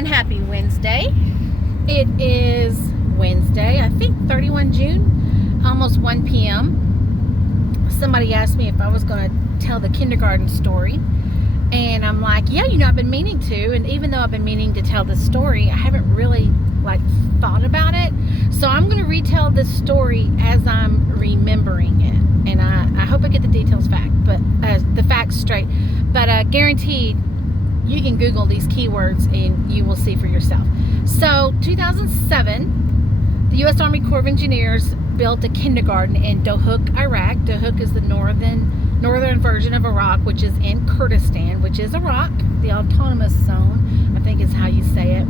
and happy Wednesday. It is Wednesday, I think 31 June, almost 1 p.m. Somebody asked me if I was going to tell the kindergarten story. And I'm like, yeah, I've been meaning to. And even though I've been meaning to tell this story, I haven't really thought about it. So I'm going to retell this story as I'm remembering it. And I hope I get the details the facts straight. But guaranteed, you can Google these keywords and you will see for yourself. So 2007, the U.S. Army Corps of Engineers built a kindergarten in Dohuk, Iraq. Dohuk is the northern version of Iraq, which is in Kurdistan, which is Iraq, the autonomous zone, I think is how you say it.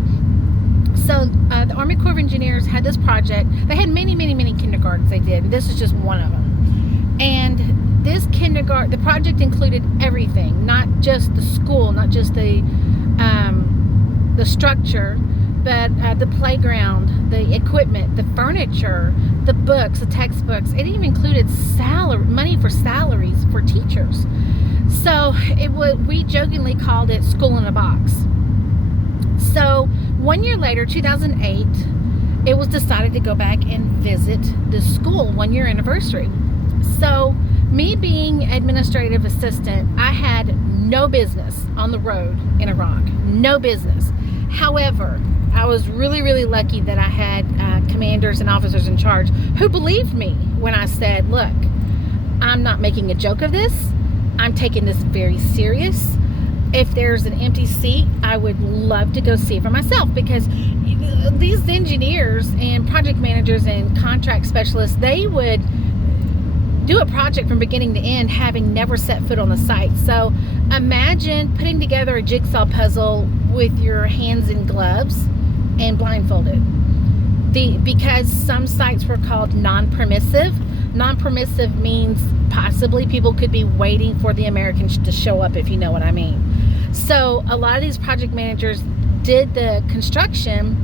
So the Army Corps of Engineers had this project. They had many kindergartens they did, and this is just one of them. And this kindergarten, the project included everything, not just the school, not just the structure, but the playground, the equipment, the furniture, the books, the textbooks. It even included money for salaries for teachers. So we jokingly called it School in a Box. So 1 year later, 2008, it was decided to go back and visit the school 1 year anniversary. So me being administrative assistant, I had no business on the road in Iraq, no business. However, I was really lucky that I had commanders and officers in charge who believed me when I said, look, I'm not making a joke of this. I'm taking this very serious. If there's an empty seat, I would love to go see it for myself, because these engineers and project managers and contract specialists, they would do a project from beginning to end having never set foot on the site. So imagine putting together a jigsaw puzzle with your hands in gloves and blindfolded. Because some sites were called non-permissive. Non-permissive means possibly people could be waiting for the Americans to show up, if you know what I mean. So a lot of these project managers did the construction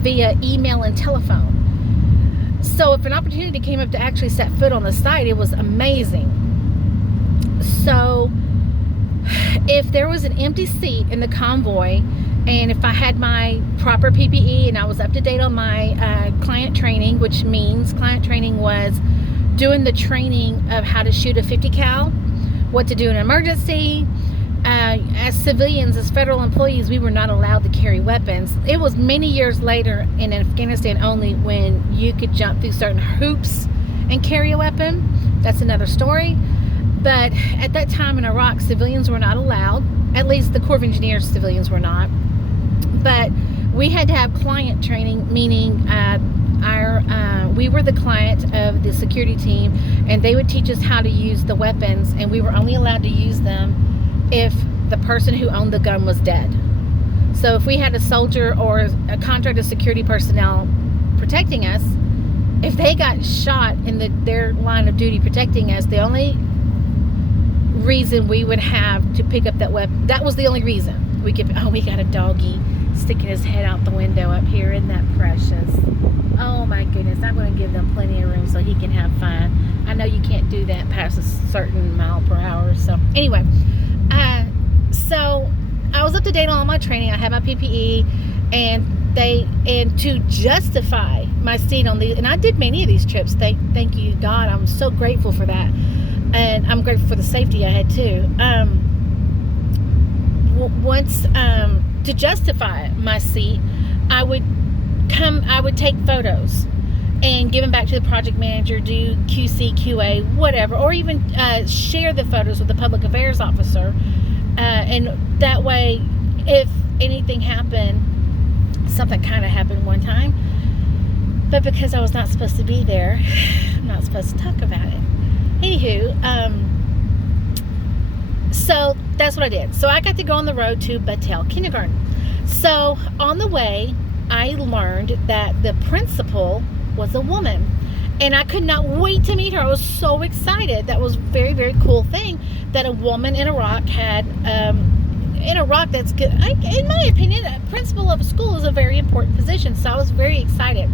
via email and telephone. So if an opportunity came up to actually set foot on the site, it was amazing. So if there was an empty seat in the convoy, and if I had my proper PPE and I was up to date on my client training, which means client training was doing the training of how to shoot a 50 cal, what to do in an emergency. As civilians, as federal employees, we were not allowed to carry weapons. It was many years later in Afghanistan only when you could jump through certain hoops and carry a weapon. That's another story. But at that time in Iraq, civilians were not allowed. At least the Corps of Engineers civilians were not. But we had to have client training, meaning we were the client of the security team, and they would teach us how to use the weapons, and we were only allowed to use them if the person who owned the gun was dead. So if we had a soldier or a contracted security personnel protecting us, if they got shot in their line of duty protecting us, the only reason we would have to pick up that weapon, that was the only reason we could. Oh, we got a doggy sticking his head out the window up here. Isn't that precious? Oh my goodness, I'm going to give them plenty of room so he can have fun. I know you can't do that past a certain mile per hour. So anyway, so I was up to date on all my training. I had my PPE, and to justify my seat on and I did many of these trips. Thank you, God. I'm so grateful for that, and I'm grateful for the safety I had too. To justify my seat, I would take photos and give them back to the project manager, do QC, QA, whatever, or even share the photos with the public affairs officer. And that way, if anything happened, something kind of happened one time, but because I was not supposed to be there, I'm not supposed to talk about it. Anywho, so that's what I did. So I got to go on the road to Battelle Kindergarten. So on the way, I learned that the principal was a woman, and I could not wait to meet her. I was so excited. That was a very cool thing that a woman in Iraq had. In Iraq, that's good. In my opinion, a principal of a school is a very important position, so I was very excited.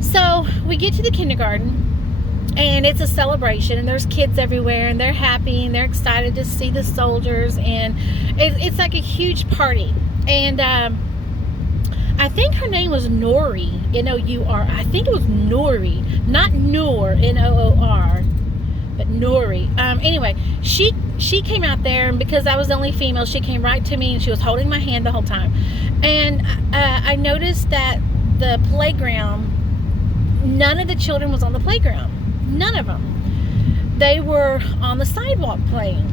So we get to the kindergarten, and it's a celebration, and there's kids everywhere, and they're happy, and they're excited to see the soldiers, and it's like a huge party. And I think her name was Nori, N-O-U-R. I think it was Nori, not Noor, N-O-O-R, but Nori. Anyway, she came out there, and because I was the only female, she came right to me, and she was holding my hand the whole time. And I noticed that the playground, none of the children was on the playground. None of them. They were on the sidewalk playing.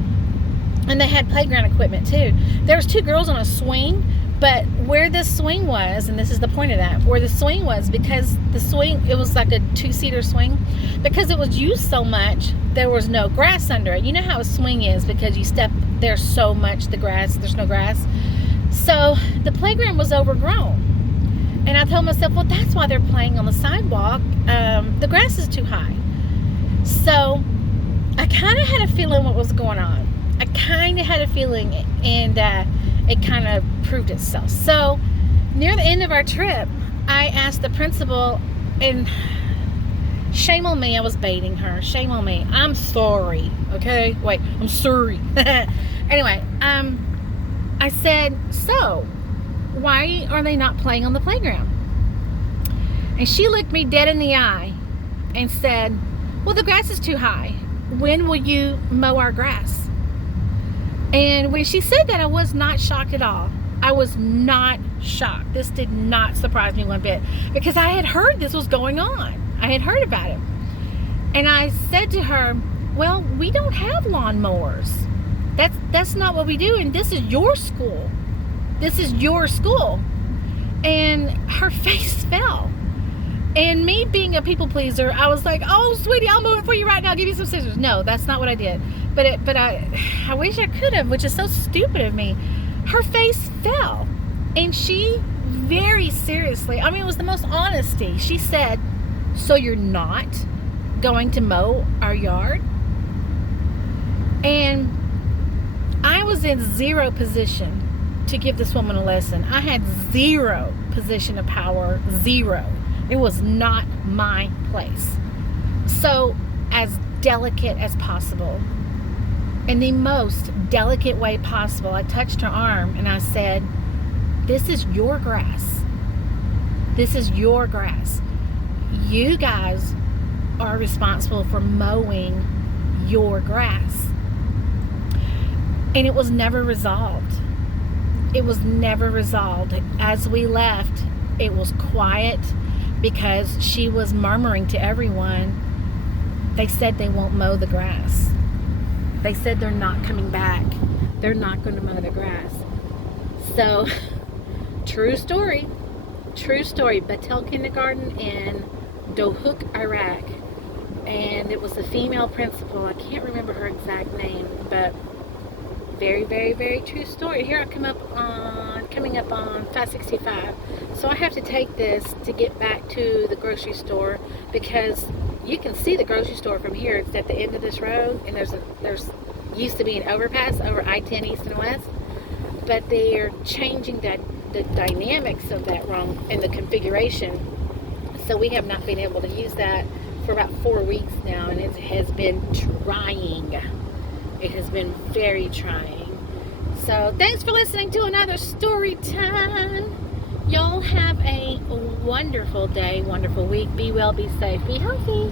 And they had playground equipment too. There was 2 girls on a swing, but where the swing was, and this is the point of that, where the swing was, because the swing, it was like a 2-seater swing, because it was used so much, there was no grass under it. You know how a swing is, because you step, there's so much there's no grass. So the playground was overgrown. And I told myself, well, that's why they're playing on the sidewalk. The grass is too high. So I kind of had a feeling what was going on. I kind of had a feeling, and it kind of proved itself. So near the end of our trip, I asked the principal, and shame on me, I was baiting her. Shame on me. I'm sorry. Okay? Wait, I'm sorry. Anyway, I said, so why are they not playing on the playground? And she looked me dead in the eye and said, well, the grass is too high. When will you mow our grass? And when she said that, I was not shocked at all. I was not shocked. This did not surprise me one bit, because I had heard this was going on. I had heard about it. And I said to her, well, we don't have lawnmowers. That's not what we do, and this is your school. This is your school. And her face fell. And me being a people pleaser, I was like, oh, sweetie, I'll move it for you right now. I'll give you some scissors. No, that's not what I did. But I wish I could have, which is so stupid of me. Her face fell. And she very seriously, I mean, it was the most honesty. She said, so you're not going to mow our yard? And I was in zero position to give this woman a lesson. I had zero position of power, zero. It was not my place. So, as delicate as possible, in the most delicate way possible, I touched her arm and I said, this is your grass. This is your grass. You guys are responsible for mowing your grass. And it was never resolved. It was never resolved. As we left, it was quiet, because she was murmuring to everyone, they said they won't mow the grass. They said they're not coming back. They're not going to mow the grass. So, true story. True story. Batel Kindergarten in Dohuk, Iraq. And it was a female principal. I can't remember her exact name, but very, very, very true story. Here I coming up on 565. So I have to take this to get back to the grocery store, because you can see the grocery store from here. It's at the end of this road, and there's used to be an overpass over I-10 East and West, but they're changing the dynamics of that wrong in the configuration. So we have not been able to use that for about 4 weeks now, and it has been trying. It has been very trying. So thanks for listening to another story time. Y'all have a wonderful day, wonderful week. Be well, be safe, be healthy.